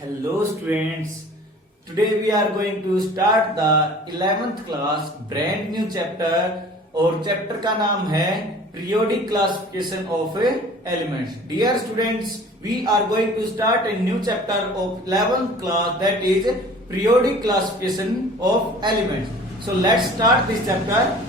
Hello students, today we are going to start the 11th class brand new chapter और chapter का नाम है periodic classification of elements. Dear students, we are going to start a new chapter of 11th class, that is periodic classification of elements. So let's start this chapter.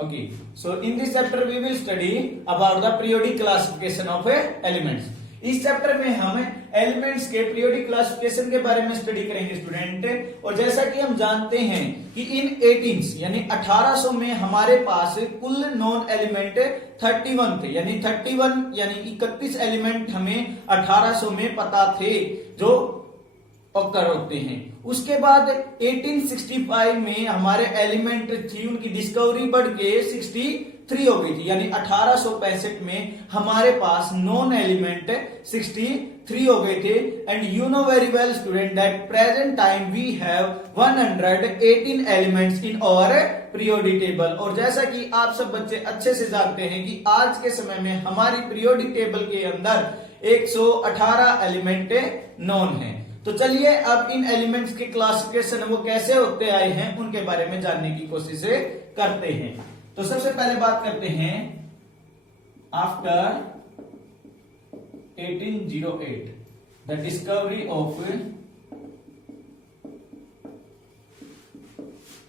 Okay, so in this chapter we will study about the periodic classification of elements. इस chapter में हम elements के periodic classification के बारे में study करेंगे student. और जैसा कि हम जानते हैं कि इन 18 यानी 1800 में हमारे पास कुल नॉन एलिमेंट 31 थे, यानी 31 यानी 31 एलिमेंट हमें 1800 में पता थे जो ऑकर होते हैं। उसके बाद 1865 में हमारे एलिमेंट थी, उनकी डिस्कवरी बढ़ के 63 हो गई थी, यानी 1865 में हमारे पास नॉन एलिमेंट 63 हो गए थे। And you know very well student that present time we have 118 elements in our periodic table. और जैसा कि आप सब बच्चे अच्छे से जानते हैं कि आज के समय में हमारी पीरियोडिक टेबल के अंदर 118 एलिमेंट नॉन है। तो चलिए अब इन एलिमेंट्स के क्लासिफिकेशन वो कैसे होते आए हैं उनके बारे में जानने की कोशिश करते हैं। तो सबसे पहले बात करते हैं after 1808 the discovery of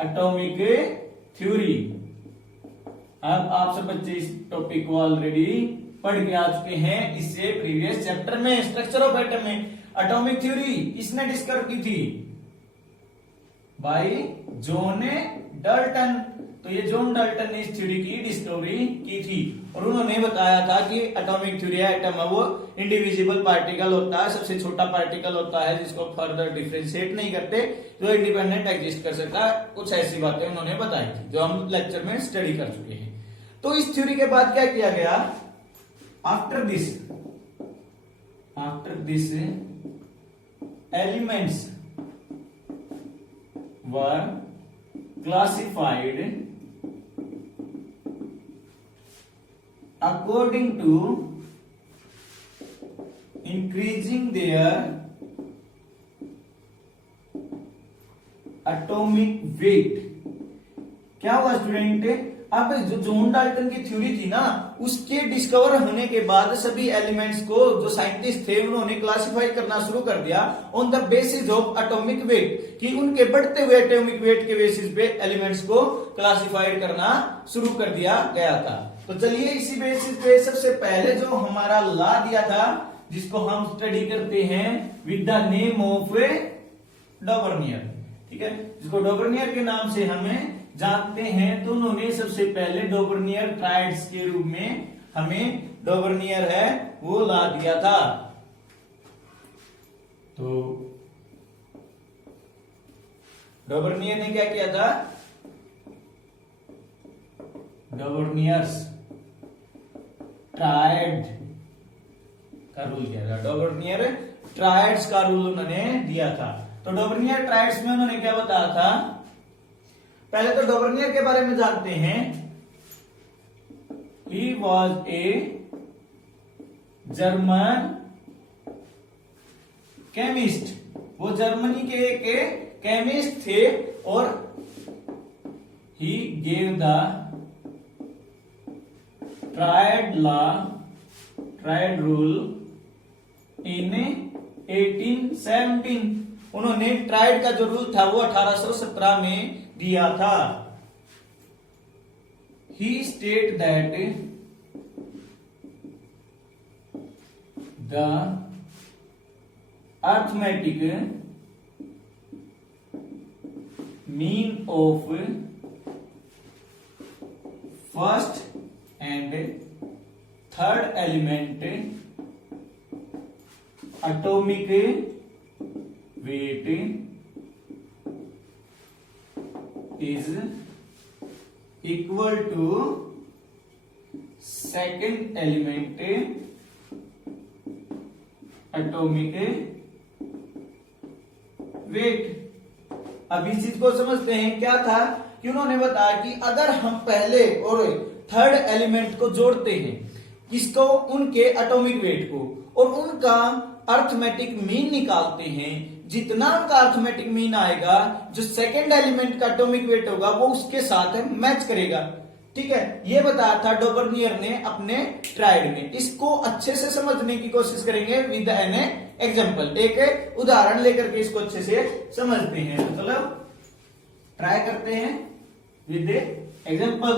atomic theory. अब आप सब बच्चे इस टॉपिक को ऑलरेडी पढ़ के आ चुके हैं, इससे प्रीवियस चैप्टर में स्ट्रक्चर ऑफ एटम में एटॉमिक थ्योरी किसने डिस्कवर की थी? Bye John Dalton. तो ये जॉन डाल्टन ने इस थ्योरी की डिस्कवरी की थी और उन्होंने बताया था कि एटॉमिक थ्योरी एटम है वो इंडिविजिबल पार्टिकल होता है, सबसे छोटा पार्टिकल होता है जिसको फर्दर डिफरेंशिएट नहीं करते, जो इंडिपेंडेंट एग्जिस्ट कर सकता है। कुछ ऐसी बातें उन्होंने बताई थी जो हम लेक्चर में स्टडी कर चुके हैं। तो इस थ्योरी के बाद क्या किया गया? After this elements were classified according to increasing their atomic weight। क्या हुआ स्टूडेंट? अब जो जॉन डाल्टन की थ्योरी थी ना, उसके डिस्कवर होने के बाद सभी एलिमेंट्स को जो साइंटिस्ट थे उन्होंने क्लासिफाई करना शुरू कर दिया on the basis of atomic weight, कि उनके बढ़ते हुए एटॉमिक वेट के बेसिस पे एलिमेंट्स को क्लासिफाइड करना शुरू कर दिया गया था। तो चलिए इसी बेसिस पे सबसे पहले जो हमारा लॉ दिया था जिसको हम स्टडी करते हैं विद द नेम ऑफ डॉवर्नियर, ठीक है, जिसको डॉवर्नियर के नाम से हमें जानते हैं। तो उन्होंने सबसे पहले डॉवर्नियर ट्रायड्स के रूप में हमें डॉवर्नियर है वो ला दिया था। तो डॉवर्नियर ने क्या किया था? डॉवर्नियर्स ट्रायड का रूल किया था, डॉवर्नियर ट्रायड्स का रूल उन्होंने दिया था। तो डॉवर्नियर ट्रायड्स में उन्होंने क्या बताया था? पहले तो डॉवर्नियर के बारे में जानते हैं। He was a German chemist, वो जर्मनी के एक केमिस्ट थे और he gave the triad rule in 1817। उन्होंने ट्रायड का जो रूल था वो 1817 में दिया था। He stated that the arithmetic mean of first and third element atomic weight is equal to second element atomic weight. अब इस चीज को समझते हैं, क्या था कि उन्होंने बताया कि अगर हम पहले और थर्ड एलिमेंट को जोड़ते हैं, किसको, उनके एटॉमिक वेट को, और उनका अर्थमेटिक मीन निकालते हैं, जितना उनका अर्थमेटिक मीन आएगा, जो सेकंड एलिमेंट का एटॉमिक वेट होगा वो उसके साथ मैच करेगा। ठीक है, ये बताया था डोबर्नियर ने अपने ट्रायड में। इसको अच्छे से समझने की कोशिश करेंगे विद एन एग्जांपल। एक उदाहरण लेकर के इसको अच्छे से समझते हैं। तो चलो ट्राई करते हैं विद एग्जांपल।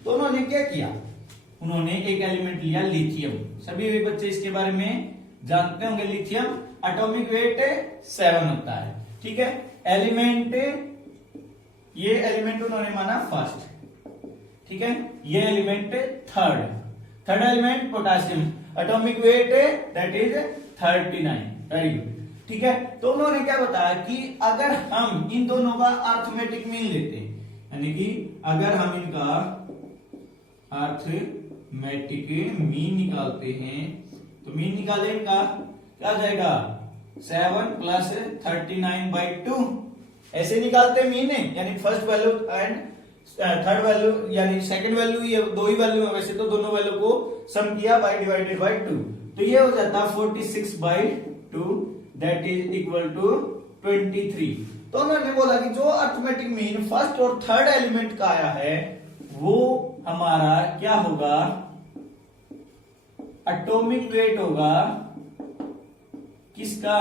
तो उन्होंने क्या किया, उन्होंने एक एलिमेंट लिया लिथियम। सभी बच्चे इसके बारे में जानते होंगे। लिथियम एटॉमिक वेट 7 होता है। ठीक है, एलिमेंट, ये एलिमेंट उन्होंने माना फर्स्ट। ठीक है, ये element third element potassium, atomic weight that is 39। Very good. ठीक है, तो उन्होंने क्या बताया कि अगर हम इन दोनों का अर्थमेटिक मीन लेते हैं, यानी कि अगर हम इनका अर्थमेटिक मीन निकालते हैं, तो मीन निकाले इनका क्या आ जाएगा, 7 प्लस 39/2। ऐसे निकालते मीन है, यानी first value and third value, यानी सेकंड वैल्यू, ये दो ही वैल्यू है वैसे तो, दोनों वैल्यू को सम किया बाय डिवाइडेड बाय 2, तो ये हो जाता 46/2 दैट इज इक्वल टू 23। तो उन्होंने बोला कि जो अर्थमेटिक मीन फर्स्ट और थर्ड एलिमेंट का आया है वो हमारा क्या होगा, एटॉमिक वेट होगा किसका,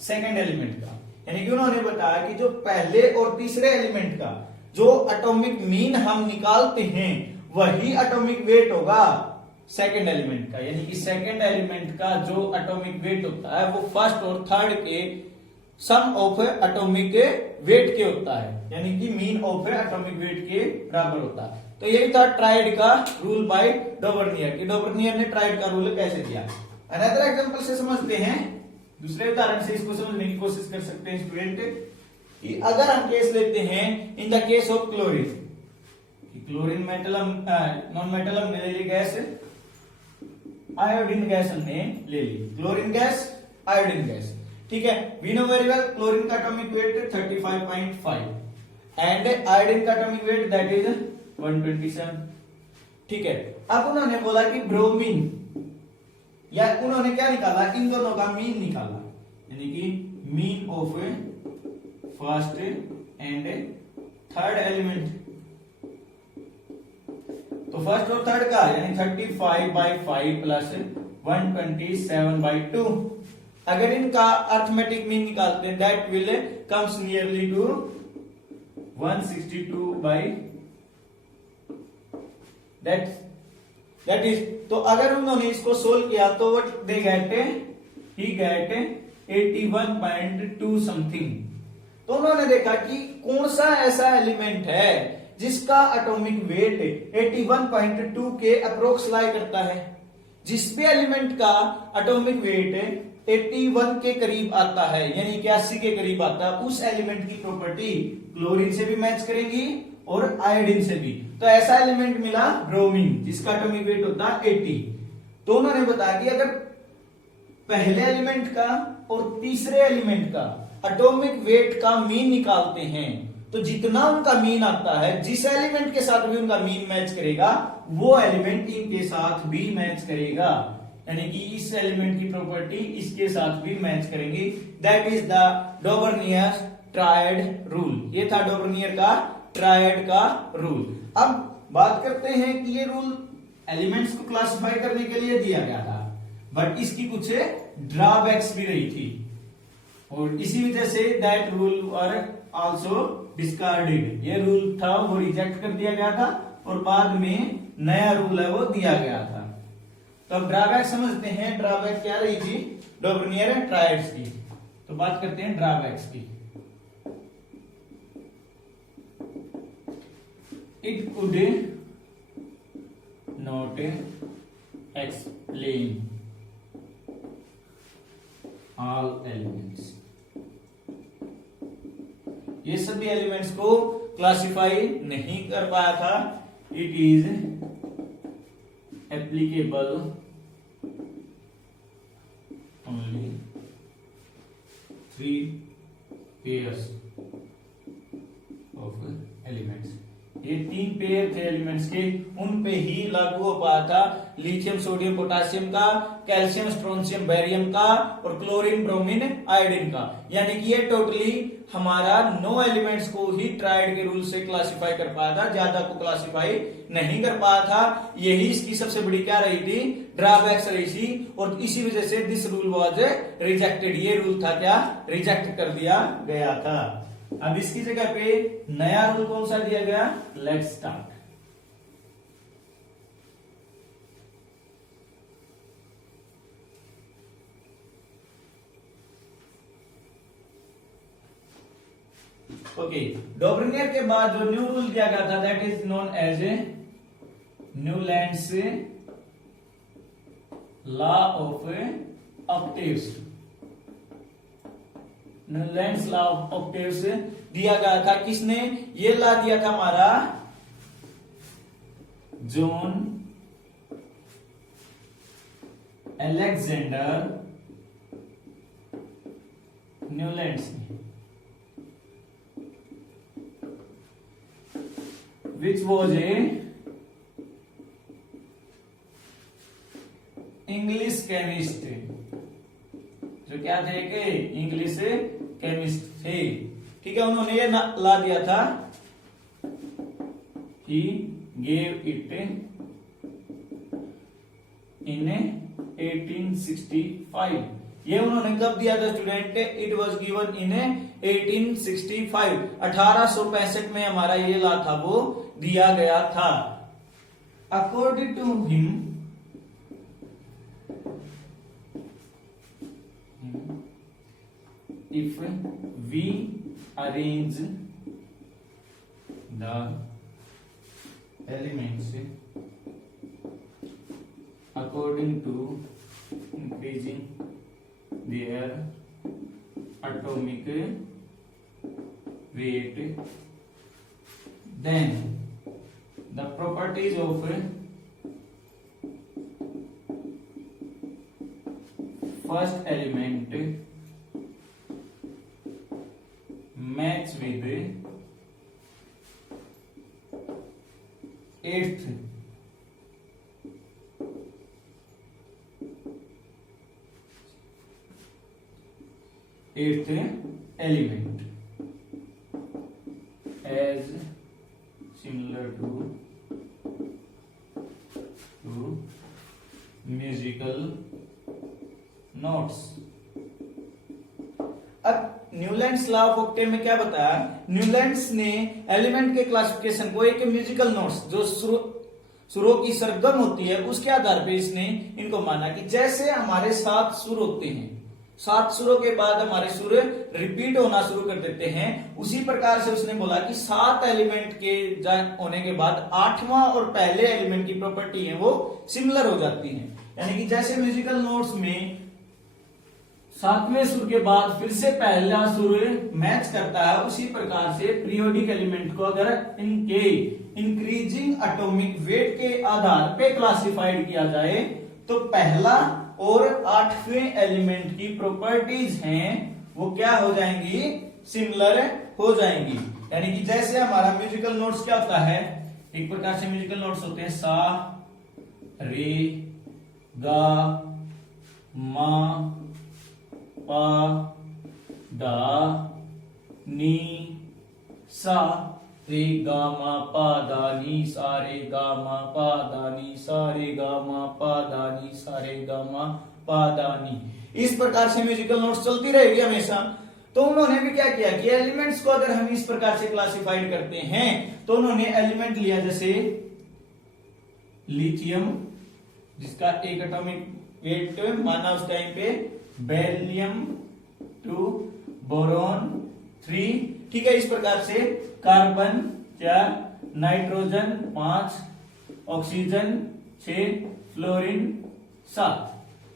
सेकंड एलिमेंट का। यानी कि उन्होंने बताया कि जो पहले और तीसरे एलिमेंट का जो एटॉमिक मीन हम निकालते हैं वही एटॉमिक वेट होगा सेकंड एलिमेंट का। यानी कि सेकंड एलिमेंट का जो एटॉमिक वेट होता है वो फर्स्ट और थर्ड के सम ऑफ एटॉमिक वेट के होता है, यानी कि मीन ऑफ एटॉमिक वेट के बराबर होता है। तो यही था ट्राइड का रूल बाय डोबर्नियर, कि डोबर्नियर ने ट्राइड का रूल कैसे दिया। अनदर एग्जांपल से समझते हैं, दूसरे उदाहरण से इसको समझने की कोशिश कर सकते हैं स्टूडेंट, कि अगर हम केस लेते हैं in the case of chlorine, chlorine metal non metal हमने ले ली गैस, आयोडीन गैस हमने ले ली, क्लोरीन गैस, आयोडीन गैस। ठीक है, we know very well chlorine का एटॉमिक वेट 35.5 एंड आयोडीन का एटॉमिक वेट दैट इज 127। ठीक है, अब उन्होंने बोला कि ब्रोमीन, या उन्होंने क्या निकाला, इन दोनों का मीन निकाला, यानी कि mean of first and third element. तो फर्स्ट और थर्ड का यानी 35/5 प्लस 127/2, अगर इनका अर्थमेटिक मीन निकालते हैं that will comes nearly to 162 that is. तो अगर उन्होंने इसको सोल्व किया तो what they get, he get 81.2 something. तो उन्होंने देखा कि कौन सा ऐसा एलिमेंट है जिसका एटॉमिक वेट 81.2 के अप्रोक्स लाई करता है। जिस भी एलिमेंट का एटॉमिक वेट 81 के करीब आता है, यानी 81 के करीब आता है, उस एलिमेंट की प्रॉपर्टी क्लोरीन से भी मैच करेगी और आयोडीन से भी। तो ऐसा एलिमेंट मिला ब्रोमीन, जिसका एटॉमिक वेट होता है 80। तो उन्होंने बताया कि अगर पहले एलिमेंट का और तीसरे एलिमेंट का एटॉमिक वेट का मीन निकालते हैं तो जितना उनका मीन आता है, जिस एलिमेंट के साथ भी उनका मीन मैच करेगा वो एलिमेंट इनके साथ भी मैच करेगा, यानी कि इस एलिमेंट की प्रॉपर्टी इसके साथ भी मैच करेंगी। That is the Dobereiner triad rule. ये था डोबर्नियर का ट्रायड का रूल। अब बात करते हैं कि ये रूल एलिमेंट्स को क्लासिफाई करने के लिए दिया गया था, बट इसकी कुछ ड्रॉबैक्स भी रही थी, और इसी वजह से that rule are also discarded. ये रूल था वो रिजेक्ट कर दिया गया था और बाद में नया रूल है वो दिया गया था। तो अब ड्रॉबैक समझते हैं, ड्रॉबैक क्या रही थी डोबर्नियर ट्रायड्स की। तो बात करते हैं ड्रॉबैक्स की। It could not explain all elements. ये सभी एलिमेंट्स को क्लासिफाई नहीं कर पाया था। It is applicable only 3 pairs of elements। ये 3 पेयर थे एलिमेंट्स के, उन पे ही लागू हो पाया था लिथियम सोडियम पोटासियम का, कैल्शियम स्ट्रोंशियम बैरियम का और क्लोरीन ब्रोमीन आयोडीन का। यानी कि ये टोटली हमारा 9 एलिमेंट्स को ही ट्राइड के रूल से क्लासिफाई कर पाया था, ज्यादा को क्लासिफाई नहीं कर पाया था। यही इसकी सबसे बड़ी क्या रही थी, ड्रॉबैक्स रही थी, और इसी वजह से दिस रूल वाज रिजेक्टेड। ये रूल था क्या, रिजेक्ट कर दिया गया था। अब इसकी जगह पे नया रूल कौन सा दिया गया, लेट्स स्टार्ट। ओके, डॉबरिनियर के बाद जो न्यू रूल दिया गया था that is known as a Newlands law of octaves. Newlands law of octaves दिया गया था, किसने ये लॉ दिया था, हमारा जॉन अलेक्जेंडर न्यूलैंड्स ने, which was a English chemist, जो क्या थे कि इंग्लिश केमिस्ट थे। ठीक है, उन्होंने ये ला दिया था, he gave it in 1865। ये उन्होंने कब दिया था student, it was given in 1865। 1865 में हमारा ये ला था वो दिया गया था। According to him if we arrange the elements according to increasing their atomic weight, then the properties of first element match with eighth element as similar to musical notes। अब Newlands law of Octave में क्या बताया, Newlands ने element के classification को एक musical notes जो सुरों की सरगम होती है उसके आधार पे इसने इनको माना कि जैसे हमारे 7 सुर होते हैं, 7 सुरों के बाद हमारे सुर रिपीट होना शुरू कर देते हैं, उसी प्रकार से उसने बोला कि 7 एलिमेंट के होने के बाद 8वां और पहले एलिमेंट की प्रॉपर्टी है वो सिमिलर हो जाती है। यानी कि जैसे म्यूजिकल नोट्स में 7वें सुर के बाद फिर से पहला सुर मैच करता है, उसी प्रकार से पीरियोडिक एलिमेंट को अगर इनके इंक्रीजिंग एटॉमिक वेट के आधार पे क्लासिफाइड किया जाए तो पहला और 8वें एलिमेंट की प्रॉपर्टीज हैं वो क्या हो जाएंगी, सिमिलर हो जाएंगी। यानी कि जैसे हमारा म्यूजिकल नोट्स क्या होता है, एक प्रकार से म्यूजिकल नोट्स होते हैं सा रे गा मा पा दा नी सा, रे गा मा पा दा नी सा, रे गा मा पा दा नी सा, रे गा मा पा दा नी सा, रे गा मा पा दा नी। इस प्रकार से म्यूजिकल नोट्स चलती रहेगी हमेशा। तो उन्होंने भी क्या किया कि एलिमेंट्स को अगर हम इस प्रकार से क्लासिफाइड करते हैं तो उन्होंने एलिमेंट लिया जैसे लिथियम जिसका एक एटॉमिक वेट माना उस टाइम पे, बेरिलियम 2, बोरॉन 3, ठीक है। इस प्रकार से कार्बन 4, नाइट्रोजन 5, ऑक्सीजन 6, फ्लोरीन 7,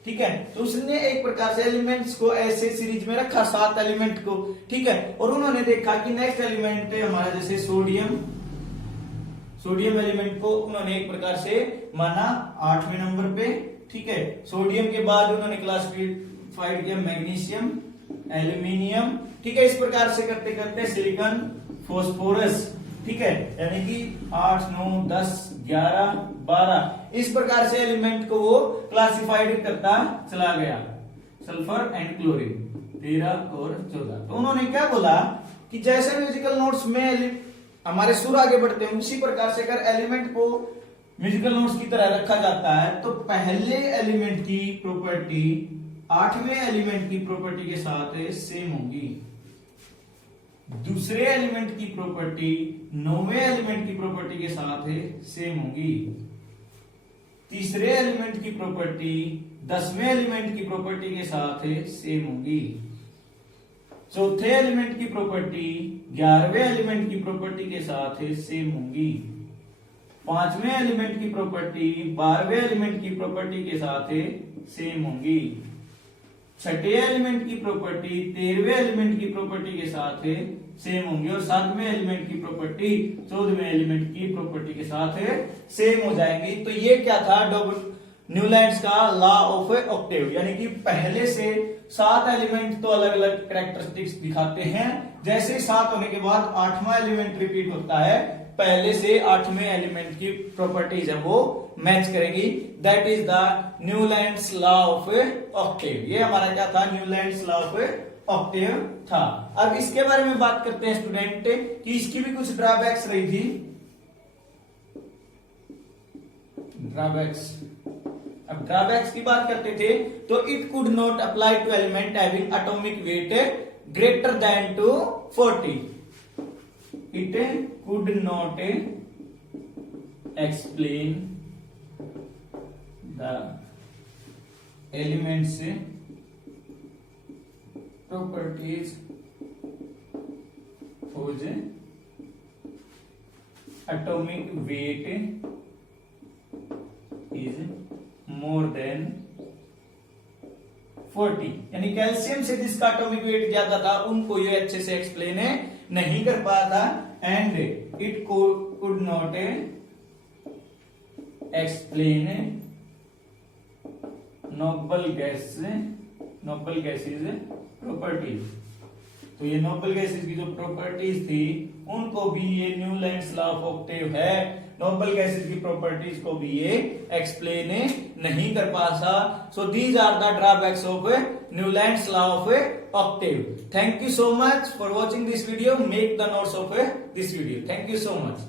ठीक है। तो उसने एक प्रकार से एलिमेंट्स को ऐसे सीरीज में रखा 7 एलिमेंट को, ठीक है। और उन्होंने देखा कि नेक्स्ट एलिमेंट है हमारा जैसे सोडियम सोडियम एलिमेंट को उन्होंने एक प्रकार से माना 8वें नंबर पे, ठीक है। सोडियम के बाद उन्होंने क्लासिफाइड किया मैग्नीशियम, एल्यूमिनियम, ठीक है। इस प्रकार से करते करते सिलिकॉन, फास्फोरस, ठीक है, यानी कि 8, 9, 10, 11, 12 इस प्रकार से एलिमेंट को वो क्लासिफाइड करता चला गया। सल्फर एंड क्लोरीन 13 और 14। तो उन्होंने क्या बोला कि जैसे म्यूजिकल नोट्स में हमारे सुर आगे बढ़ते हैं उसी प्रकार से अगर एलिमेंट को म्यूजिकल नोट्स की तरह रखा जाता है तो पहले एलिमेंट की प्रॉपर्टी 8वें एलिमेंट की प्रॉपर्टी के साथ सेम होगी, दूसरे एलिमेंट की प्रॉपर्टी 9वें एलिमेंट की प्रॉपर्टी के साथ सेम होगी, तीसरे एलिमेंट की प्रॉपर्टी 10वें एलिमेंट की प्रॉपर्टी के साथ सेम होगी, चौथे एलिमेंट की प्रॉपर्टी 11वें एलिमेंट की प्रॉपर्टी के साथ सेम होगी, 5वें एलिमेंट की प्रॉपर्टी 12वें एलिमेंट की प्रॉपर्टी के साथ सेम होगी, छठे एलिमेंट की प्रॉपर्टी 13वें एलिमेंट की प्रॉपर्टी के साथ सेम होंगी और 7वें एलिमेंट की प्रॉपर्टी 14वें एलिमेंट की प्रॉपर्टी के साथ सेम हो जाएंगी। तो ये क्या था, न्यूलैंड्स का लॉ ऑफ ऑक्टेव, यानी कि पहले से 7 एलिमेंट तो अलग अलग कैरेक्टरिस्टिक्स दिखाते हैं, जैसे 7 होने के बाद 8वां एलिमेंट रिपीट होता है, पहले से 8वें एलिमेंट की प्रॉपर्टीज है वो मैच करेंगी। That is the Newlands law of Octave. ये हमारा क्या था, न्यूलैंड्स लॉ ऑफ ऑक्टेव था। अब इसके बारे में बात करते हैं स्टूडेंट कि इसकी भी कुछ ड्रॉबैक्स रही थी। ड्रॉबैक्स, अब ड्रॉबैक्स की बात करते थे तो it could not apply to element having atomic weight greater than to 40। It could not explain the elements properties whose atomic weight is more than 40। यानी कैल्शियम से जिसका एटॉमिक वेट ज्यादा था उनको ये अच्छे से एक्सप्लेन नहीं कर पाया था। And it could not explain noble gases properties. तो ये नोबल गैसेज की जो प्रॉपर्टीज थी उनको भी ये न्यूलैंड्स लॉ ऑफ ऑक्टेव है, नोबल गैसेज की प्रॉपर्टीज को भी ये एक्सप्लेन नहीं कर पाता। So these are the drawbacks of Newlands law of octave. Thank you so much for watching this video. Make the notes of this video. Thank you so much.